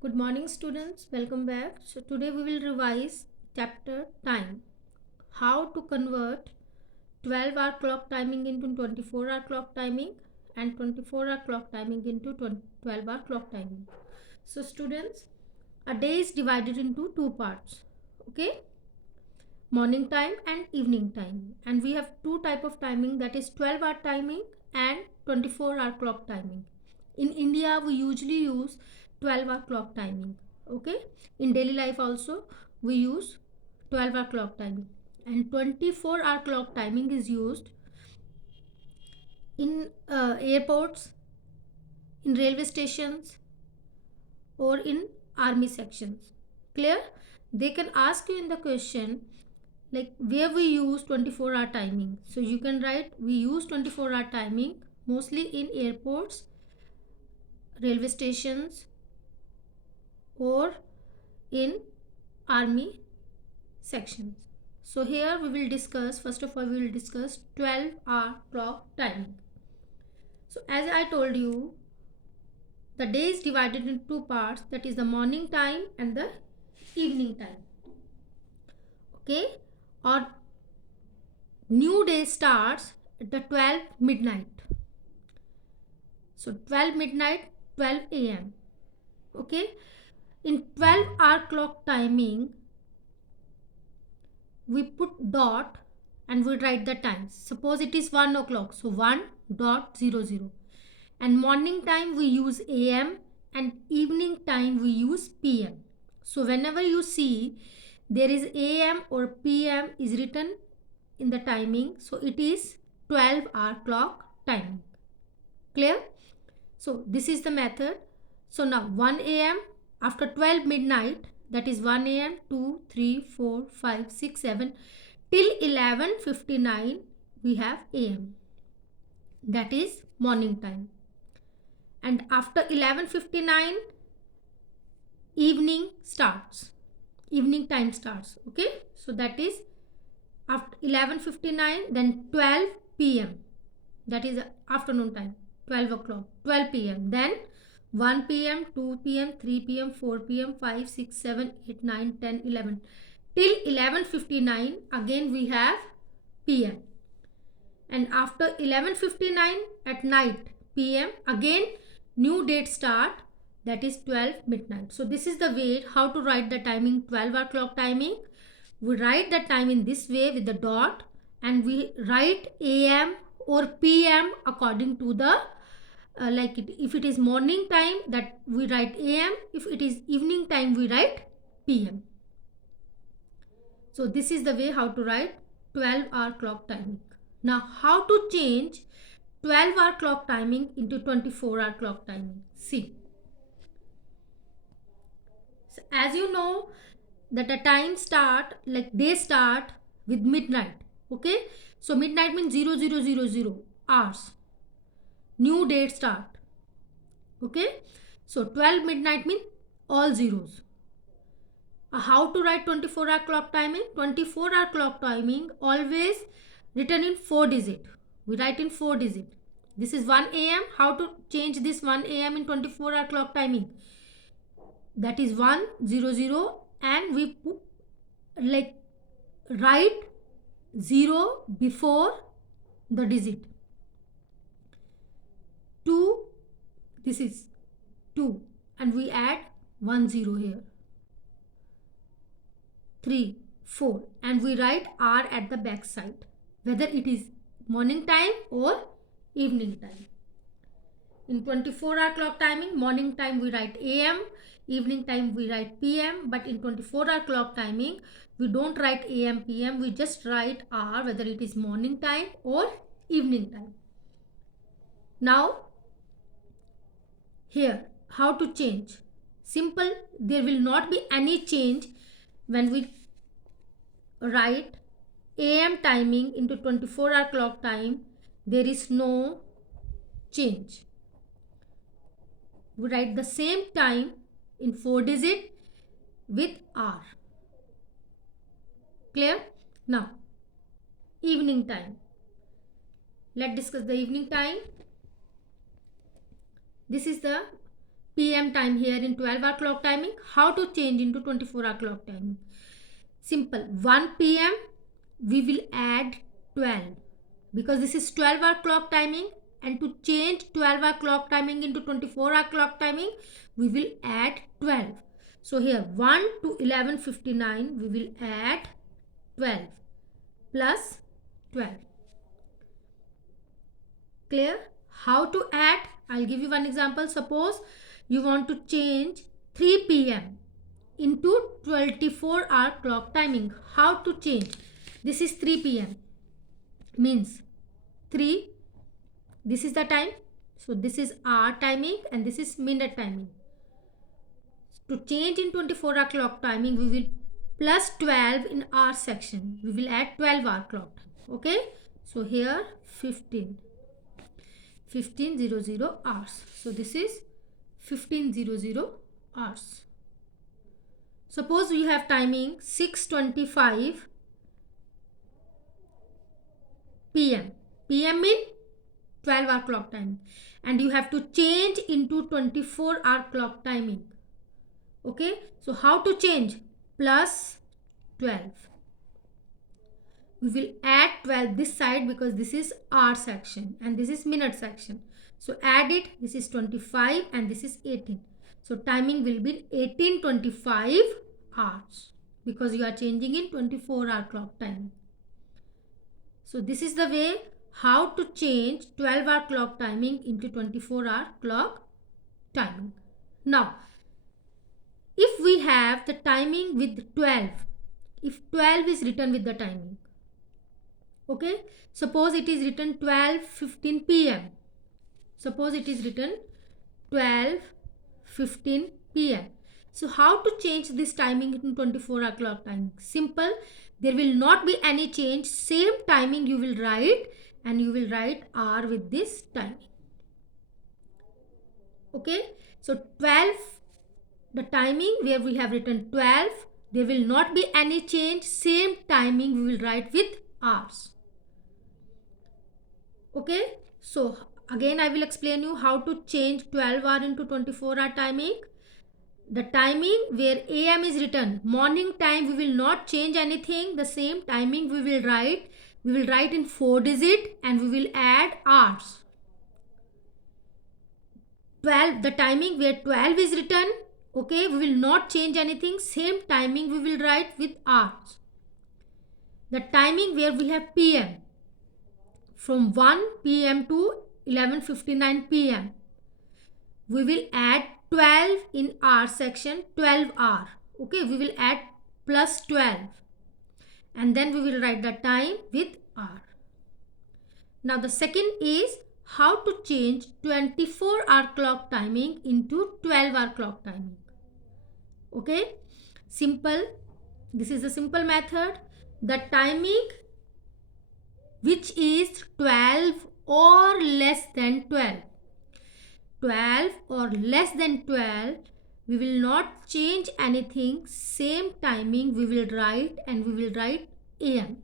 Good morning, students. Welcome back. So, today we will revise chapter time. How to convert 12-hour clock timing into 24-hour clock timing and 24-hour clock timing into 12-hour clock timing. So, students, a day is divided into two parts. Okay, morning time and evening time. And we have two type of timing, that is 12-hour timing and 24-hour clock timing. In India, we usually use 12-hour clock timing. Okay, in daily life also we use 12-hour clock timing, and 24-hour clock timing is used in airports, in railway stations, or in army sections. Clear? They can ask you in the question like where we use 24-hour timing. So you can write we use 24-hour timing mostly in airports, railway stations, or in army sections. So here we will discuss, first of all we will discuss 12-hour clock timing. So as I told you, the day is divided into two parts, that is the morning time and the evening time. Okay, or new day starts at the 12 midnight. So 12 midnight, 12 a.m. Okay, in 12-hour clock timing we put dot and we write the time. Suppose it is 1 o'clock, so 1.00. And morning time we use am and evening time we use pm. So whenever you see there is am or pm is written in the timing, so it is 12-hour clock timing. Clear? So this is the method. So now 1 am after 12 midnight, that is 1 am, 2, 3, 4, 5, 6, 7 till 11:59 we have am. That is morning time. And after 11:59 evening starts. Evening time starts. Okay? So that is after 11:59, then 12 p.m. That is afternoon time. 12 o'clock, 12 p.m. Then 1 p.m., 2 p.m., 3 p.m., 4 p.m., 5, 6, 7, 8, 9, 10, 11. Till 11:59 again we have p.m. And after 11:59 at night p.m. again new date start, that is 12 midnight. So this is the way how to write the timing, 12-hour clock timing. We write the time in this way with the dot, and we write am or pm according to the if it is morning time that we write am, if it is evening time we write pm. So this is the way how to write 12-hour clock timing. Now how to change 12-hour clock timing into 24-hour clock timing? See, so as you know that a time start, like they start with midnight. Okay, so midnight means 0000 hours, new date start. Okay, so 12 midnight means all zeros. How to write 24-hour clock timing? 24-hour clock timing always written in 4 digit. We write in 4 digit. This is 1 am. How to change this 1 am in 24-hour clock timing? That is 100, and we put, like write 0 before the digit. 2, this is 2, and we add 1 0 here. 3, 4, and we write r at the back side, whether it is morning time or evening time. In 24-hour clock timing, morning time we write am, evening time we write pm, but in 24-hour clock timing we don't write am pm, we just write r, whether it is morning time or evening time. Now here how to change? Simple, there will not be any change when we write am timing into 24-hour clock time. There is no change. We write the same time in 4 digit with r. Clear? Now evening time, let's discuss the evening time. This is the PM time here in 12-hour clock timing. How to change into 24-hour clock timing? Simple. 1 PM we will add 12 because this is 12-hour clock timing, and to change 12-hour clock timing into 24-hour clock timing we will add 12. So here 1 to 11:59 we will add 12 plus 12. Clear? How to add? I'll give you one example. Suppose you want to change 3 PM into 24-hour clock timing. How to change? This is 3 PM. Means 3. This is the time. So this is hour timing and this is minute timing. To change in 24-hour clock timing, we will plus 12 in hour section. We will add 12-hour clock. Okay? So here 1500 hours. So this is 1500 hours. Suppose we have timing 6:25 PM. PM mean 12-hour clock timing, and you have to change into 24-hour clock timing. Okay, so how to change? Plus 12. We will add 12 this side because this is hour section and this is minute section. So add it. This is 25 and this is 18. So timing will be 18:25 hours because you are changing in 24-hour clock timing. So this is the way how to change 12-hour clock timing into 24-hour clock timing. Now, if we have the timing with 12, if 12 is written with the timing, okay, suppose it is written 12:15 PM. Suppose it is written 12:15 PM. So how to change this timing in 24-hour clock timing? Simple. There will not be any change. Same timing you will write, and you will write hour with this timing. Okay. So 12, the timing where we have written 12, there will not be any change. Same timing we will write with hours. Okay. So again I will explain you how to change 12-hour into 24-hour timing. The timing where AM is written, morning time, we will not change anything. The same timing we will write. We will write in 4 digit and we will add hours. 12, the timing where 12 is written, okay, we will not change anything. Same timing we will write with hours. The timing where we have PM, from 1 PM to 11:59 PM, we will add 12 in hour section, 12 hour. Okay, we will add plus 12 and then we will write the time with hour. Now the second is how to change 24-hour clock timing into 12-hour clock timing. Okay, simple. This is a simple method. The timing which is 12 or less than 12. 12 or less than 12, we will not change anything. Same timing we will write, and we will write AM.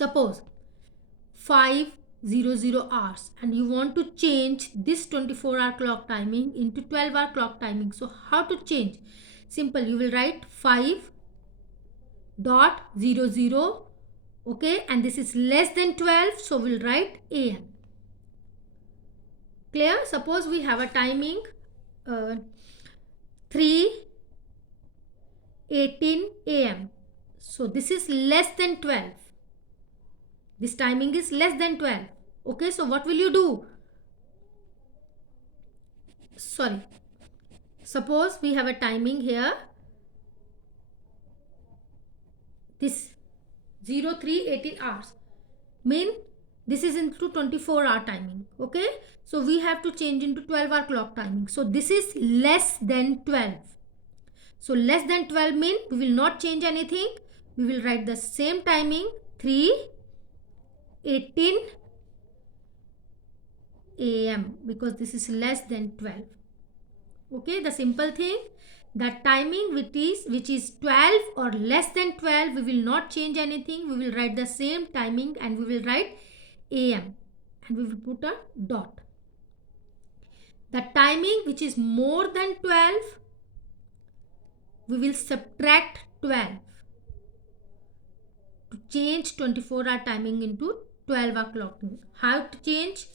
Suppose 5:00 hours and you want to change this 24-hour clock timing into 12-hour clock timing. So how to change? Simple. You will write 5:00. Okay, and this is less than 12, so we'll write AM. Clear? Suppose we have a timing 3:18 AM. So this is less than 12. This timing is less than 12. Okay, so what will you do? Sorry. Suppose we have a timing here. This 03:18 hours. Mean this is into 24-hour timing. Okay, so we have to change into 12-hour clock timing. So this is less than 12. So less than 12 mean we will not change anything. We will write the same timing 3:18 AM because this is less than 12. Okay, the simple thing, the timing which is 12 or less than 12, we will not change anything. We will write the same timing and we will write AM and we will put a dot. The timing which is more than 12, we will subtract 12 to change 24-hour timing into 12 o'clock. How to change?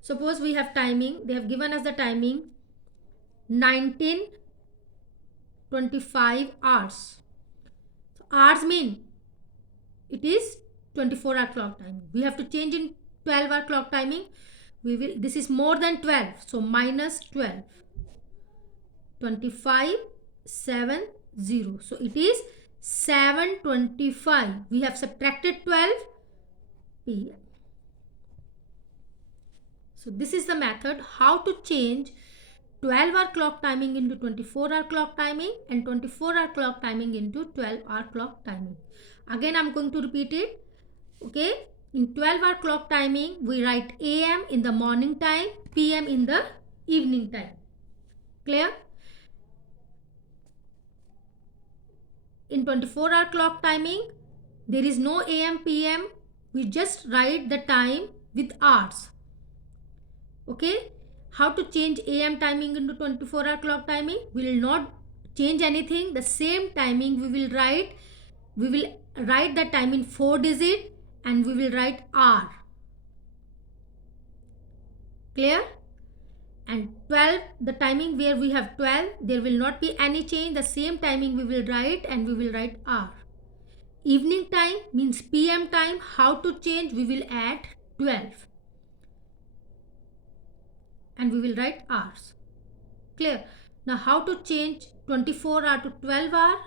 Suppose we have timing, they have given us the timing 19:25 hours. So hours mean it is 24-hour clock timing. We have to change in 12-hour clock timing. We will, this is more than 12, so minus 12, 25, 7, 0. So it is 7:25. We have subtracted 12 p.m. So this is the method how to change 12-hour clock timing into 24-hour clock timing and 24-hour clock timing into 12-hour clock timing. Again, I'm going to repeat it. Okay, in 12-hour clock timing, we write AM in the morning time, PM in the evening time. Clear? In 24-hour clock timing, there is no AM, PM. We just write the time with hours. Okay, how to change AM timing into 24-hour clock timing? We will not change anything. The same timing we will write the time in 4 digit and we will write hour. Clear? And 12, the timing where we have 12, there will not be any change. The same timing we will write and we will write hour. Evening time means PM time. How to change? We will add 12 and we will write hours. Clear? Now how to change 24-hour to 12-hour?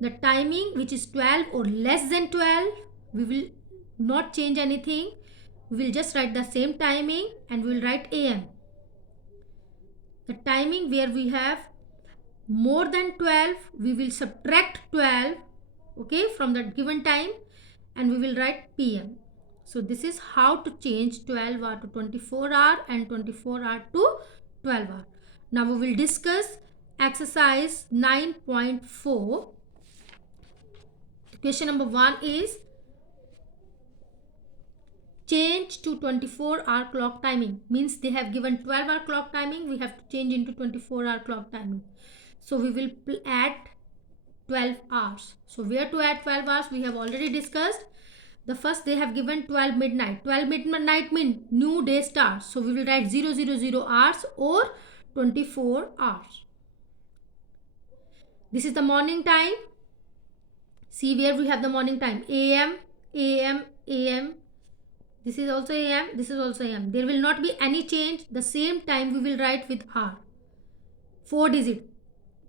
The timing which is 12 or less than 12, we will not change anything. We will just write the same timing and we will write AM. The timing where we have more than 12, we will subtract 12, okay, from the given time and we will write PM. So this is how to change 12-hour to 24-hour and 24-hour to 12-hour. Now we will discuss exercise 9.4. Question number 1 is change to 24-hour clock timing. Means they have given 12-hour clock timing. We have to change into 24-hour clock timing. So we will add 12 hours. So where to add 12 hours? We have already discussed. The first they have given 12 midnight. 12 midnight means new day starts. So we will write 000 hours or 24 hours. This is the morning time. See where we have the morning time. AM, AM, AM. This is also AM. This is also AM. There will not be any change. The same time we will write with R. 4 digit.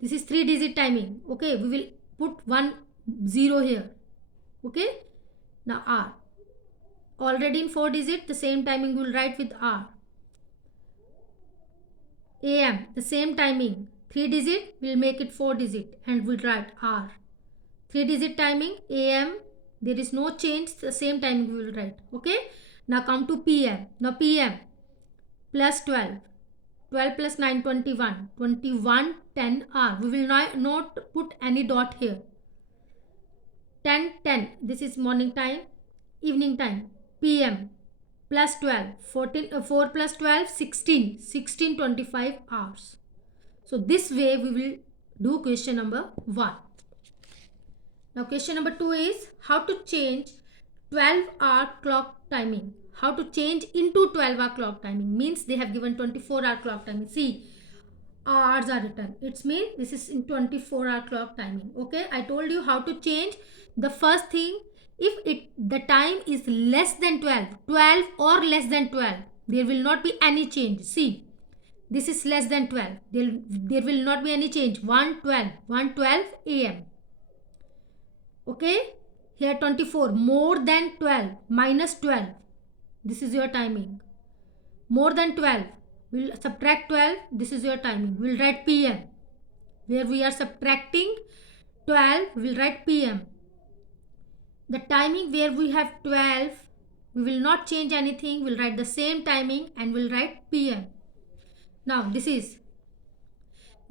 This is 3 digit timing. Okay. We will put 1 0 here. Okay. Now R. Already in 4 digit, the same timing we will write with R. AM, the same timing. 3 digit, we will make it 4 digit and we will write R. 3 digit timing, AM, there is no change, the same timing we will write. Okay. Now come to PM. Now PM plus 12. 12 plus 9, 21. 21, 10 R. We will not put any dot here. 10, 10. This is morning time. Evening time. PM plus 12. 4 plus 12, 16. 16, 25 hours. So this way we will do question number 1. Now question number 2 is how to change 12-hour clock timing. How to change into 12-hour clock timing. Means they have given 24-hour clock timing. See, hours are written. It means this is in 24-hour clock timing. Okay, I told you how to change. The first thing, if the time is less than 12 or less than 12, there will not be any change. See, this is less than 12. There will not be any change. 1:12 AM. Okay, here 24, more than 12, minus 12. This is your timing. More than 12, we'll subtract 12. This is your timing. We'll write PM. Where we are subtracting 12, we'll write PM. The timing where we have 12, we will not change anything. We'll write the same timing and we'll write PM. Now this is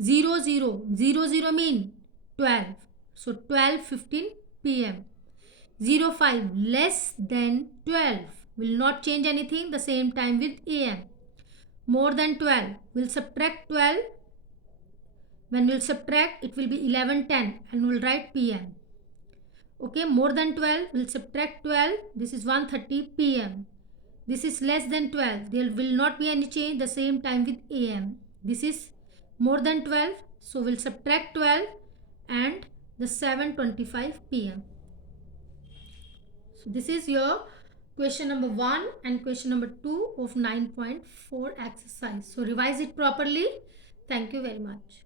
00. 00 mean 12. So 12:15 PM. 05 less than 12. Will not change anything. The same time with AM. more than 12, we'll subtract 12. When we'll subtract, it will be 11:10 and we'll write PM. Okay, more than 12, we'll subtract 12. This is 1:30 PM. This is less than 12. There will not be any change. The same time with AM. This is more than 12. So we'll subtract 12 and the 7:25 PM. So this is your question number 1 and question number 2 of 9.4 exercise. So revise it properly. Thank you very much.